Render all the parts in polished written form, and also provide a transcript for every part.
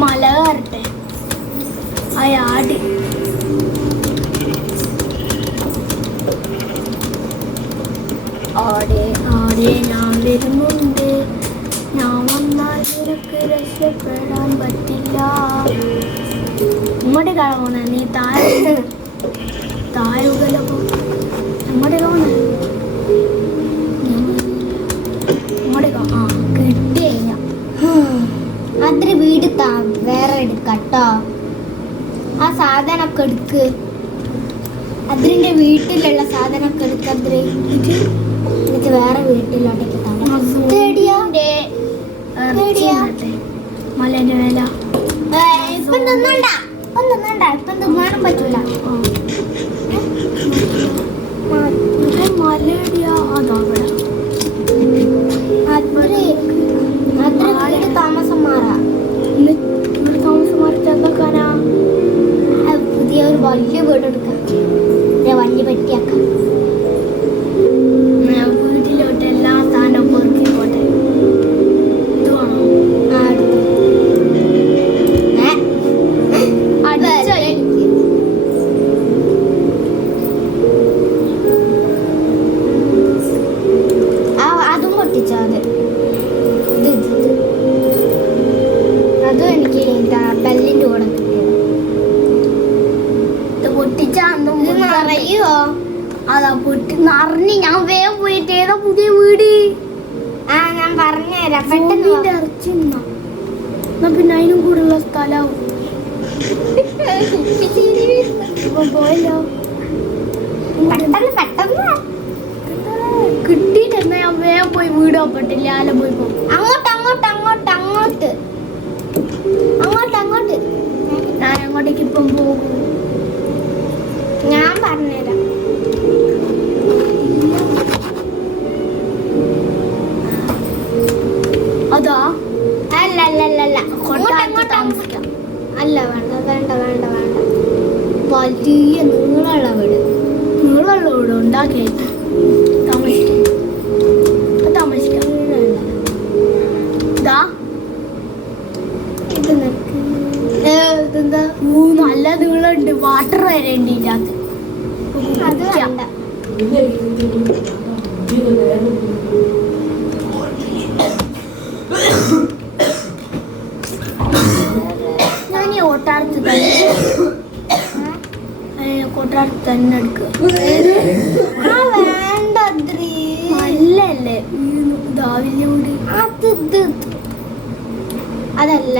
മല കയറട്ടെ അയാടി ആടെ ആടെ ഞാൻ വരുന്നുണ്ട്. ഞാൻ വന്നാൽ നിനക്ക് രക്ഷപ്പെടാൻ പറ്റില്ല. ഇങ്ങോട്ട് കാണുന്ന നീ താഴെ താഴുകലോ അങ്ങോട്ട് കാണ ഇങ്ങോട്ട് ആ കിട്ടിയ അതിന് വീട് വേറെ എടുക്കട്ടോ. ആ സാധനമൊക്കെ എടുക്ക്. അതിന്റെ വീട്ടിലുള്ള സാധനമൊക്കെ എടുക്ക. അതിന് എന്നിട്ട് വേറെ വീട്ടിലോട്ടേക്ക് മലേന്റെ മേല ഇപ്പം തിന്നണ്ട. ഇപ്പം തിന്നാനും പറ്റൂല. മലടിയാ അതവിടെ താമസം മാറാ. താമസം മാറി എന്താക്കാനാ? പുതിയ ഒരു വലിയ വീട് എടുക്കാം. വലിയ പെട്ടിയാക്കാം. വീട്ടിലോട്ട് എല്ലാ സാധനവും പൊറുക്കി പോട്ടെ. ഇത് വേണോ? അതും പൊട്ടിച്ചോ. അതും എനിക്ക് ബെല്ലിന്റെ കൂടെ അറിയോ? അതാ പൊട്ടി നിറഞ്ഞ് ഞാൻ വേഗം പോയിട്ട് ഏതാ പുതിയ വീട്. ഞാൻ പറഞ്ഞുതരാം. പെട്ടെന്ന് ഇറച്ചി പിന്നെ അതിനും കൂടുള്ള സ്ഥലവും പോയല്ലോ. പെട്ടെന്ന് കിട്ടിയിട്ട് എന്നാ ഞാൻ വേഗം പോയി വീട് നോക്കട്ടില്ല. ആല പോയി പോകും. അങ്ങോട്ട് ഞാൻ അങ്ങോട്ടേക്ക് ഇപ്പം പോകും. ഞാൻ പറഞ്ഞുതരാം. അതാ അല്ല താമസിക്കാം. അല്ല വേണ്ട. വലിയ നീളമുള്ള വീട്. നീളമുള്ള വീട് ഉണ്ടാക്കിയിട്ട് താമസിക്കാം. ഇതാ ഇത് നിനക്ക് ഇതെന്താ നല്ല നീളമുണ്ട്. വാട്ടർ വരെ ഉണ്ട് ഇതിനകത്ത്. അത് വേണ്ട. ഞാൻ ഈ ഓട്ടാർത്ത് തന്നെ എടുക്കുക. വേണ്ട നല്ലല്ലേ ഇതാവില്ല വീട്. അതല്ല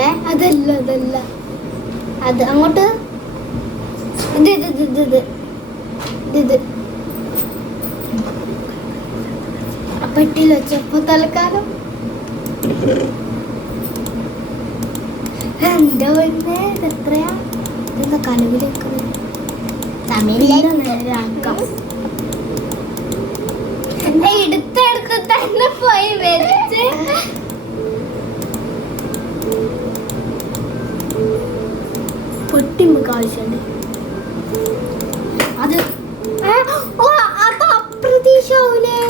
അത് അങ്ങോട്ട്. ഇത് പെട്ടിയിൽ വെച്ചപ്പോ തൽക്കാലം എന്താ പിന്നെ എത്രയാ? എന്താ കനവിലേക്ക് നേരാക്കാം. എടുത്തെടുത്ത് തന്നെ പോയി വെച്ച് പൊട്ടി നമുക്ക് ആവശ്യമുണ്ട്. അത് അപ്രതീക്ഷ ആവൂലേ?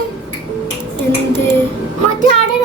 എന്ത് മറ്റേ ആടെ